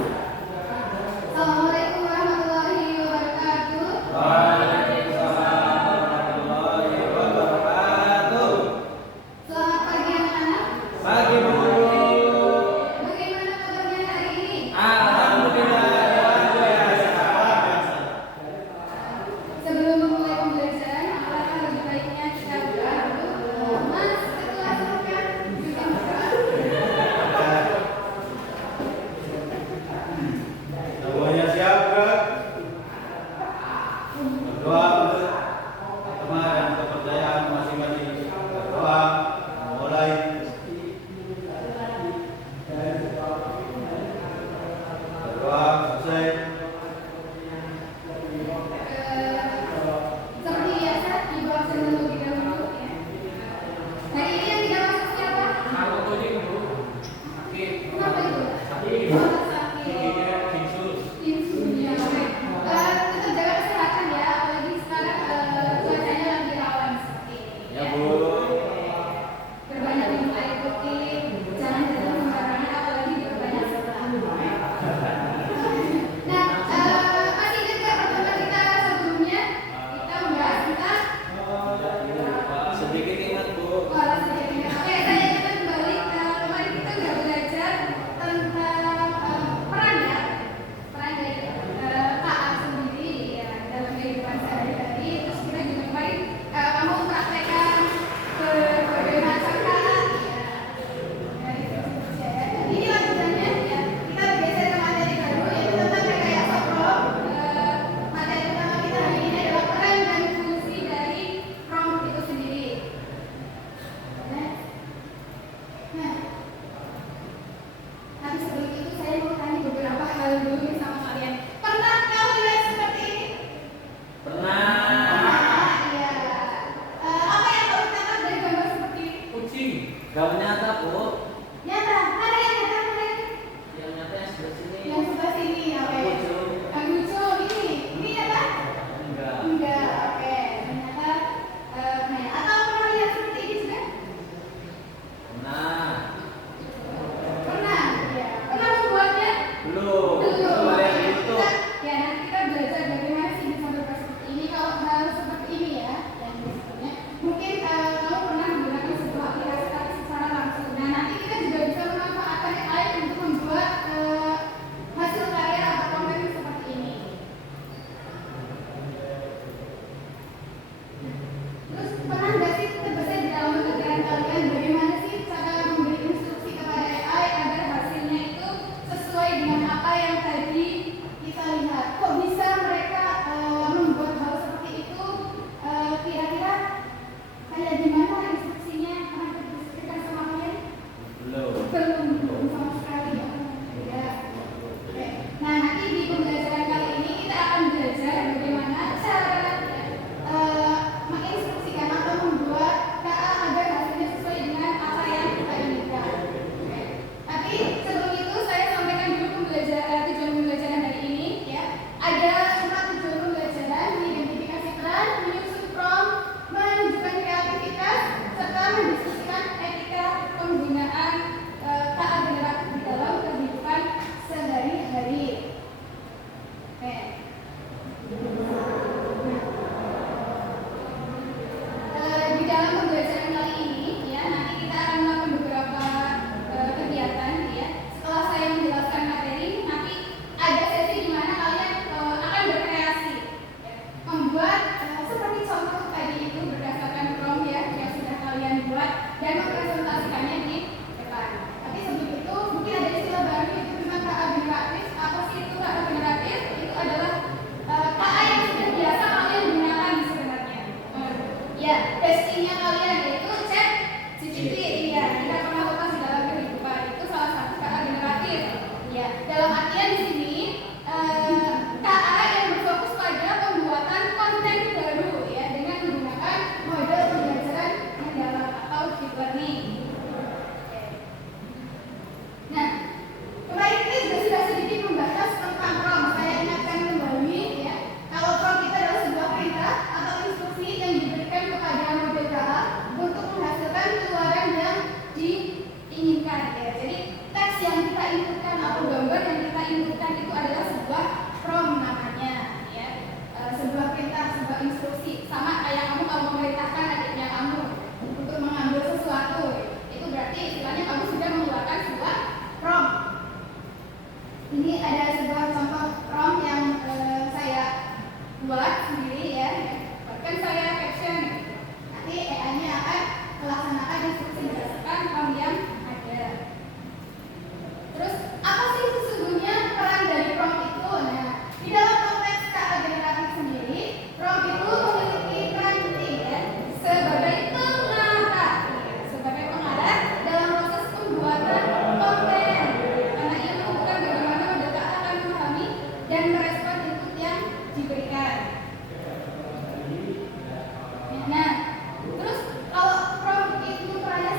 Assalamualaikum warahmatullahi wabarakatuh. Waalaikumsalam warahmatullahi wabarakatuh. Selamat pagi anak-anak. Pagi Bu. Bagaimana kabarnya hari ini? Alhamdulillah luar biasa. Sebelum memulai pembelajaran, apakah lebih baiknya kita berdoa dulu? Mas, ketua silakan. Juga berdoa. Semuanya siap, Kak? Berdoa untuk teman dan kepercayaan masing-masing. Berdoa mulai. Berdoa selesai. Seperti biasa, Ibu absen terlebih dahulu ya. Hari ini yang tidak masuk siapa? Kenapa itu? Oh, sakit. Ya, oke. Tetap jaga kesehatan ya, apalagi sekarang cuacanya lagi rawan seperti ini. Ya, Bu. Berbanyak minum air putih, jangan terlalu sembarangan, apalagi diperbanyak setelah. Nah, masih ingat nggak pertemuan kita sebelumnya? Kita membahas tentang Sedikit ingat, Bu. Wala sedikit ingat. Oke, saya ingatkan kembali. Kemarin kita udah belajar tentang peran ya, peran dari KA sendiri ya, dalam kehidupan sehari-hari. Terus kita juga kemarin kamu praktekkan berbagai macam KA ya. Dari situ ya. Ini lanjutannya ya. Kita bergeser ke materi baru yaitu tentang rekayasa prompt. Materi pertama kita hari ini adalah peran dan fungsi dari prompt itu sendiri. Nah, tapi sebelum itu saya mau tanya beberapa hal dulu nih sama kalian. Pernah kau lihat seperti ini? Pernah. Pernah, iya. Apa yang kau tangkap dari gambar seperti ini? Kucing. Gak nyata, Bu. Nyata, mana yang nyata kemarin? Yang nyata yang sebelah sini. Yang sebelah sini, oke. Lucu. Yang lucu ini nyata? Enggak. Enggak, oke. Ternyata, nah, atau pernah lihat seperti ini juga? Nah, Pernah, ya. Pernah membuatnya? belum. Belum. Coba lihat Oke, itu. ya nanti kita belajar bagaimana sih bisa berbuat seperti ini. Kalau hal seperti ini ya, yang biasanya mungkin kamu pernah menggunakan sebuah aplikasi tapi secara langsung. Nah nanti kita juga bisa memanfaatkan AI untuk membuat hasil karya atau konten seperti ini. Terus pernah nggak sih terbesit di dalam pikiran kalian bagaimana sih cara memberi instruksi kepada AI agar hasilnya itu sesuai dengan apa yang tadi kita lihat? Kok bisa mereka membuat hal seperti itu? Kira-kira kayak gimana instruksinya? Pernah terdiskusikan sama kalian? Belum. Belum sama sekali ya. Ya. Oke. Nah nanti di pembelajaran kali ini kita akan belajar bagaimana cara menginstruksikan atau membuat KA agar hasilnya sesuai dengan apa yang kita inginkan. Oke. Tapi sebelum itu saya sampaikan dulu tujuan pembelajaran hari ini ya. Ada Ini ada sebuah contoh prompt yang saya buat sendiri ya. Bahkan saya caption. Nanti AI-nya akan melaksanakan instruksi berdasarkan prompt yang ada. Terus apa sih sesungguhnya peran dari prompt itu? Nah, di dalam konteks KA generatif sendiri, prompt itu memiliki peran penting ya, sebagai pengarah, dalam proses pembuatan konten. Karena ia menentukan bagaimana data akan memahami dan merespon input yang diberikan. Nah, terus kalau prompt itu perannya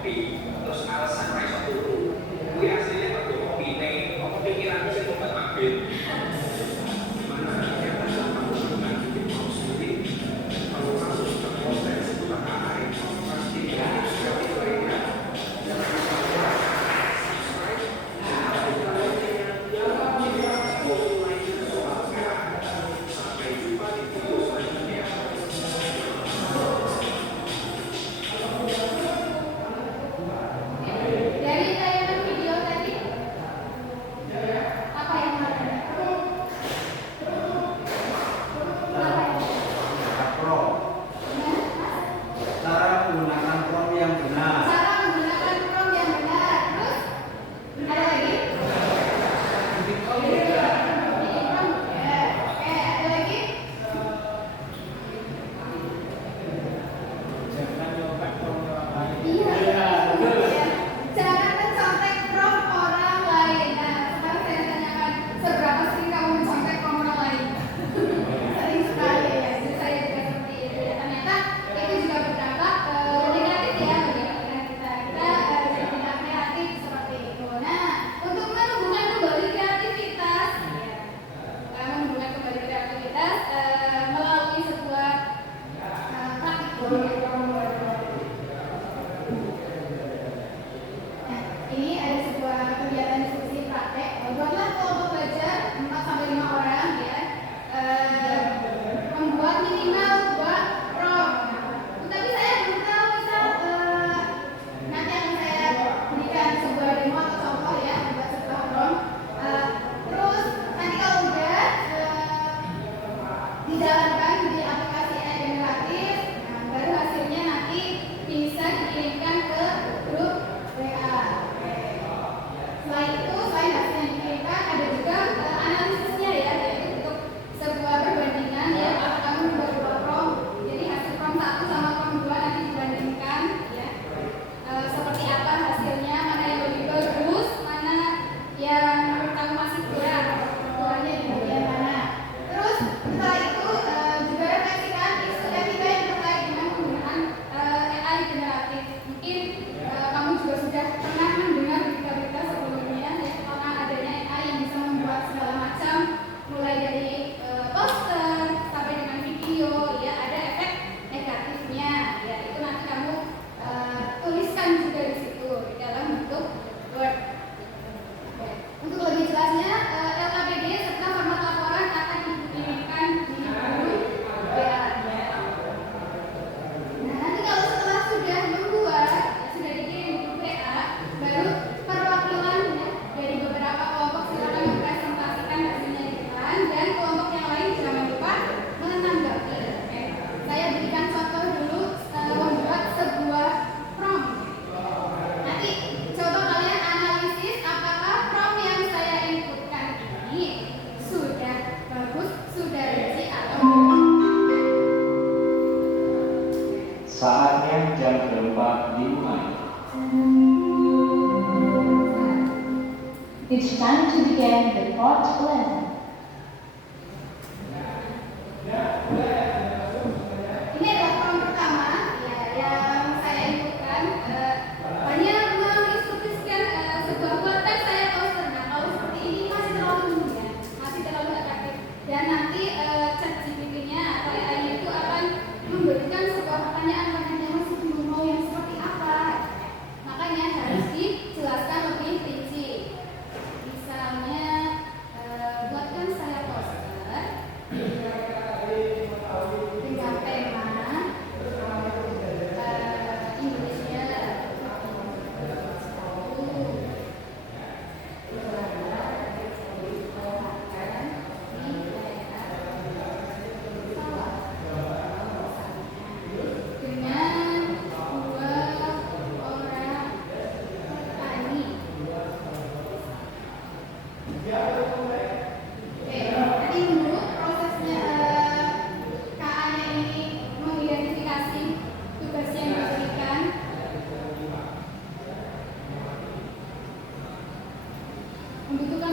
kopi, terus alasan ra iso turu. Kuwi asline mergo kopine apa pikiranku sing obat mabit. Gimana ya sama hubungan hidup kamu sendiri? Kalau kamu sudah proses itu tak air, pasti ya seperti lainnya. Sampai jumpa di video selanjutnya. Dari tayangan video tadi, apa yang ada? Prom. Cara menggunakan prom yang benar. Cara menggunakan prom yang benar. Terus ada lagi? Prom ya. Oke, ada lagi? Jangan coba prom orang lain. Iya. Jangan mencontek prom orang lain. Nah, sekarang saya tanyakan, seberapa sering kamu mencontek prom orang lain? Sering sekali ya. Jadi saya juga seperti itu ya. Ternyata itu juga berdampak negatif ya bagi pikiran kita. Kita jadi tidak kreatif seperti itu. Nah, untuk menumbuhkan kembali kreativitas, ya, menumbuhkan kembali kreativitas melalui sebuah praktikum. Nah, ini ada sebuah kegiatan diskusi praktek. Buatlah kelompok belajar 4-5 orang ya. Membuat minimal 2 prom. Tapi saya belum tahu misal nanti akan saya berikan sebuah demo atau contoh ya membuat sebuah prom. Terus nanti kalau udah dijalankan di aplikasi generatif, nah, baru hasilnya nanti bisa dikirimkan ke grup WA. Selain itu, selain hasil yang dikirimkan, ada juga analisisnya ya, yaitu untuk sebuah perbandingan ya, apakah kamu membuat 2 prom, jadi hasil prom 1 sama prom 2 nanti dibandingkan ya. Seperti apa hasilnya, mana yang lebih bagus, mana yang menurut kamu masih kurang, kurangnya di bagian mana. Terus setelah itu juga refleksikan isu etika yang terkait dengan penggunaan AI generatif. Mungkin kamu juga sudah pernah mendengar berita-berita sebelumnya ya, tentang adanya AI yang bisa membuat segala macam, mulai dari poster sampai dengan video ya, ada efek negatifnya ya, itu nanti kamu tuliskan juga di situ di dalam bentuk Word. Oke. Untuk lebih jelasnya LKPD serta format laporan akan dikirimkan di grup WA. Nah, nanti kalau setelah sudah membuat, sudah dikirim di grup WA, baru perwakilan ya, dari beberapa kelompok silakan mempresentasikan hasilnya di depan, dan kelompok yang lain jangan lupa menanggapi. Oke. Saya berikan contoh dulu membuat sebuah prom. Nanti coba kalian analisis apakah prom yang saya inputkan ini sudah bagus, sudah rinci atau belum. Saatnya jam keempat dimulai. It's time to begin the fourth lesson. Ini adalah prom pertama ya, yang saya inputkan. Hanya menginstruksikan sebuah buatan saya poster. Nah, kalau seperti ini masih terlalu mudah, masih terlalu efektif. Dan nanti ChatGPT-nya atau AI itu akan memberikan sebuah pertanyaan masih belum mau yang seperti apa. Makanya harus dijelaskan lebih rinci. Misalnya buatkan saya poster dengan tema Indonesia. Dengan 2 orang petani. Oke, nanti dulu prosesnya KA-nya ini mengidentifikasi tugas yang diberikan. Membutuhkan